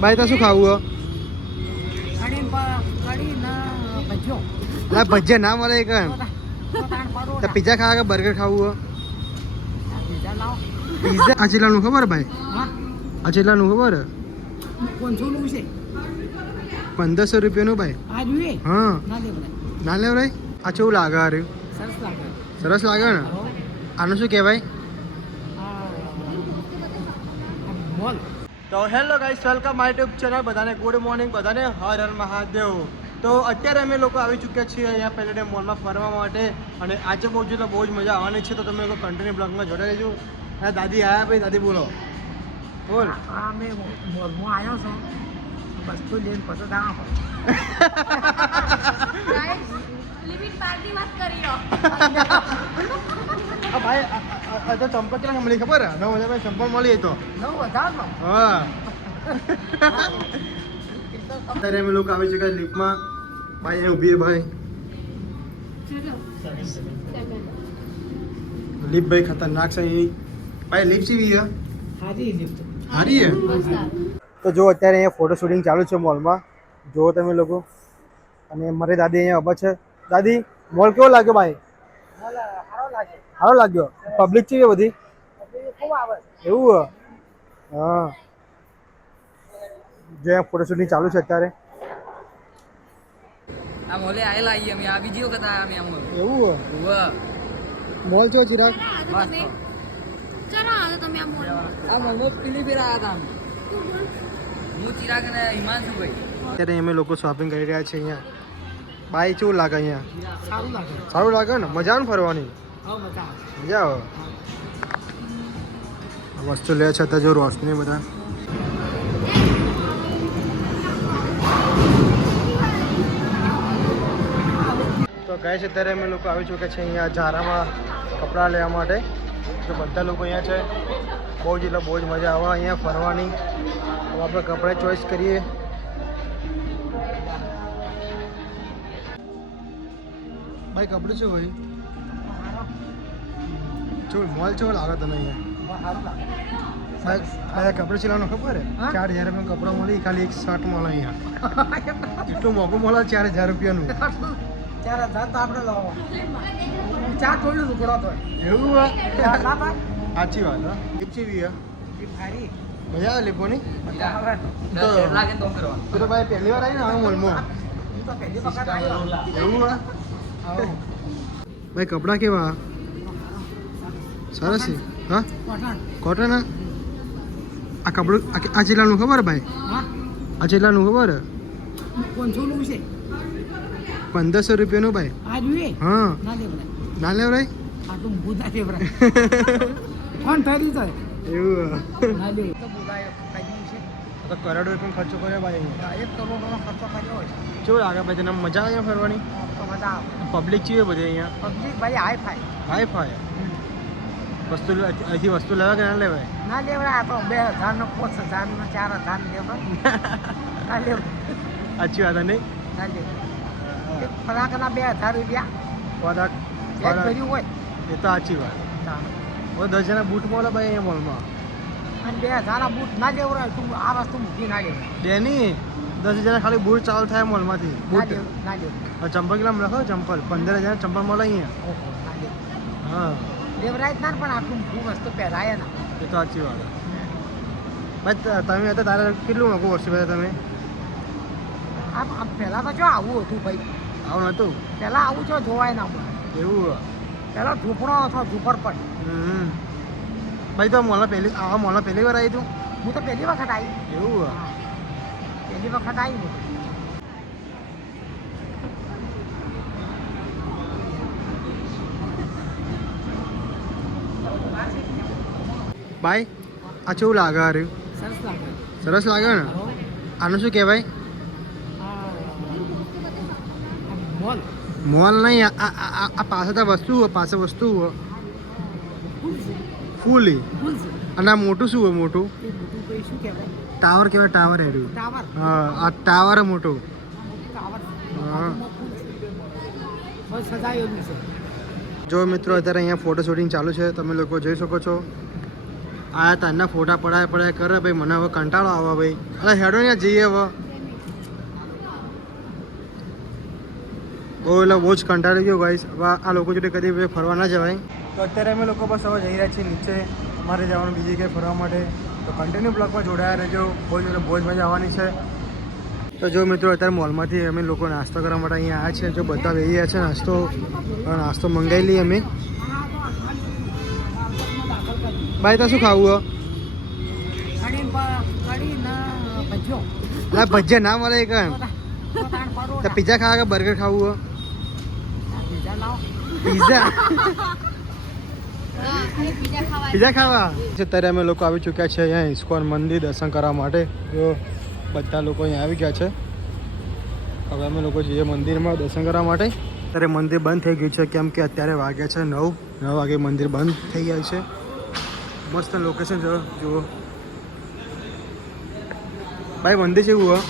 ભાઈ તો શું ખાવું હો ભજીયા ના મળે કે પિઝા ખાવા કે બર્ગર ખાવું હો પિઝા આ ચેલાનું ખબર ભાઈ આ ચેલાનું ખબર 1500 રૂપિયાનું ભાઈ હા ના લે ભાઈ આ કેવું લાગે હારું સરસ લાગે ને આનું શું કહેવાય તો hello guys welcome my YouTube channel બધાને ગુડ મોર્નિંગ બધાને હર હર મહાદેવ તો અત્યારે અમે લોકો આવી ચૂક્યા છીએ અહીંયા પેલેડિયમ મોલમાં ફરવા માટે અને આજે બહુ જ મજા આવવાની છે તો તમે લોકો કન્ટિન્યુ બ્લોગમાં જોડાઈ રહેજો અને દાદી આવ્યા ભાઈ દાદી બોલો બોલ અમે મોલમાં આવ્યો છું વસ્તુ લઈને પછી દાવા લિમિટ પાર્ટી વાત કરી લો ભાઈ તો ચંપલ કેટલા મળી ખબર 9,000 ચંપલ મળી તો 9,000 હા અત્યારે અમે લોકો આવી ચૂક્યા લિફ્ટમાં ભાઈ એ ઊભી ભાઈ લિફ્ટ ભાઈ ખતરનાક છે ભાઈ લિફ્ટ સીવી છે હારી છે તો જો અત્યારે અહીંયા ફોટો શૂટિંગ ચાલુ છે મોલમાં જુઓ તમે લોકો અને મારી દાદી અહીંયા ઊભા છે દાદી મોલ કેવો લાગ્યો ભાઈ સારો લાગ્યો પબ્લિક છે બધી એવું હા જો ફોટો શૂટિંગ ચાલુ છે અત્યારે આ મોલે આયેલા આઈએ અમે આ બીજી વખત આયા અમે આ મોલ એવું મોલ છો ચિરાગ તમે ચલો આ તમે આ મોલ આ મોલ પીલી ફેર આયા હતા હું ચિરાગ અને હિમાંશુ ભાઈ અત્યારે અમે લોકો શોપિંગ કરી રહ્યા છે અહીંયા બાઈ કેવું લાગે અહીંયા સારું લાગે ને મજા આવે ને ફરવાની મજા આવે વસ્તુ લે છે અત્યારે જો રોશની બધા તો ગાઈસ અત્યારે અમે લોકો આવી ચૂક્યા છે અહીંયા ઝારામાં કપડાં લેવા માટે તો બધા લોકો અહીંયા છે બહુ જ મજા આવે અહીંયા ફરવાની હવે આપણે કપડાં ચોઈસ કરીએ ભાઈ કપડું છે ભાઈ ચો મોલ ચો લાગે તને અહીંયા કપડું સિલાવાનું ખબર હે 4,000 રૂપિયાનું કપડાં મળી ખાલી એક શર્ટ મળે અહીંયા એટલું મોંઘું મળે 4,000 રૂપિયાનું 4,000 તો આપણે લાવો ચા થોડું ટુકડો તો એવું સાચી વાત હા કેવી હે મજા આવે લીપોની તો ભાઈ પહેલી વાર આવી ને આ મોલમાં એવું ભાઈ કપડાં કેવા સરસ છે હા કોટન આ કપડું આ જિલ્લાનું ખબર ભાઈ આ જિલ્લાનું ખબર 1500 રૂપિયાનું ભાઈ હા ના લે ભાઈ એવું તો કરોડો રૂપિયા ખર્ચો કર્યો ભાઈ 1 કરોડનો ખર્ચો કર્યો કેવું લાગે ભાઈ તને મજા આવે ફરવાની પબ્લિક છે બધે અહીંયા પબ્લિક ભાઈ હાઈ ફાઈ વસ્તુ અહીંથી વસ્તુ લેવા કે ના લેવાય ના લેવડા આ તો 2,000 નો 5,000 નો 4,000 લેવા ના લેવ સાચી વાત નહીં ના લેવ ફરાકના 2,000 રૂપિયા ફરાક એક ભર્યું હોય એ તો સાચી વાત હવે 10 જણા બૂટ મળે ભાઈ અહીંયા મોલમાં અને 2,000 ના બૂટ ના લેવડા તું આ વસ્તુ મૂકી ના લેવ બેની 10 જણા ખાલી બૂટ ચાલુ થાય મોલમાંથી બૂટ ના લેવ ચંપલ કેટલા લખો ચંપલ 15,000 ચંપલ મળે અહીંયા ઓહો ના લેવ હા લેવરાય ના પણ આટલું ખૂબ વસ્તુ પહેરાય ને એ તો સાચી વાત ભાઈ તમે હતા તારે કેટલું મોંઘું વર્ષ પહેલાં તમે આમ પહેલાં તો જો આવું હતું ભાઈ આવું નહોતું પહેલાં આવું છો જોવાય ના મળે એવું પહેલાં ઝૂંપડો હતો ઝૂંપડપટ ભાઈ તો મોલમાં પહેલી વાર આવી તું હું તો પહેલી વખત આવી એવું પહેલી વખત આવી હું ભાઈ આ કેવું લાગે હારું સરસ લાગે ને આનું શું કહેવાય મોલ નહીં આ પાસે તો વસ્તુ હોય પાસે વસ્તુ હોય ફૂલી અને આ મોટું શું હોય મોટું ટાવર કહેવાય ટાવર હેડ્યું હા આ ટાવર મોટું હા જો મિત્રો અત્યારે અહીંયા ફોટો શૂટિંગ ચાલુ છે તમે લોકો જોઈ શકો છો આ તારના ફોટા પડાય કરે ભાઈ મને હવે કંટાળો આવે ભાઈ. અરે હેડો ને જઈએ હવે. બહુ એટલે બહુ જ કંટાળી ગયો ગાઈસ. હવે આ લોકો જોડે કદી ભાઈ ફરવા ના જવાય. તો અત્યારે અમે લોકો બસ હવે જઈ રહ્યા છીએ નીચે. અમારે જવાનું બીજી જગ્યાએ ફરવા માટે. તો કન્ટિન્યુ બ્લોગમાં જોડાયા રહેજો. બહુ જ મજા આવવાની છે. તો જો મિત્રો અત્યારે મોલમાંથી અમે લોકો નાસ્તો કરવા માટે અહીંયા આવ્યા છે. જો બધા બેસી ગયા છે નાસ્તો મંગાવી લઈએ અમે. ભાઈ તો શું ખાવું હો ભજીયા ના મળે કે પિઝા ખાવા કે બર્ગર ખાવું હો પિઝા ખાવા. અત્યારે અમે લોકો આવી ચૂક્યા છે અહીંયા ઇસ્કોન મંદિર દર્શન કરવા માટે. જો બધા લોકો અહીંયા આવી ગયા છે. હવે અમે લોકો જઈએ મંદિરમાં દર્શન કરવા માટે. અત્યારે મંદિર બંધ થઈ ગયું છે કેમ કે અત્યારે વાગ્યા છે 9 વાગે મંદિર બંધ થઈ ગયા છે. મસ્ત લોકેશન જુઓ ભાઈ મંદિર જેવું હોય.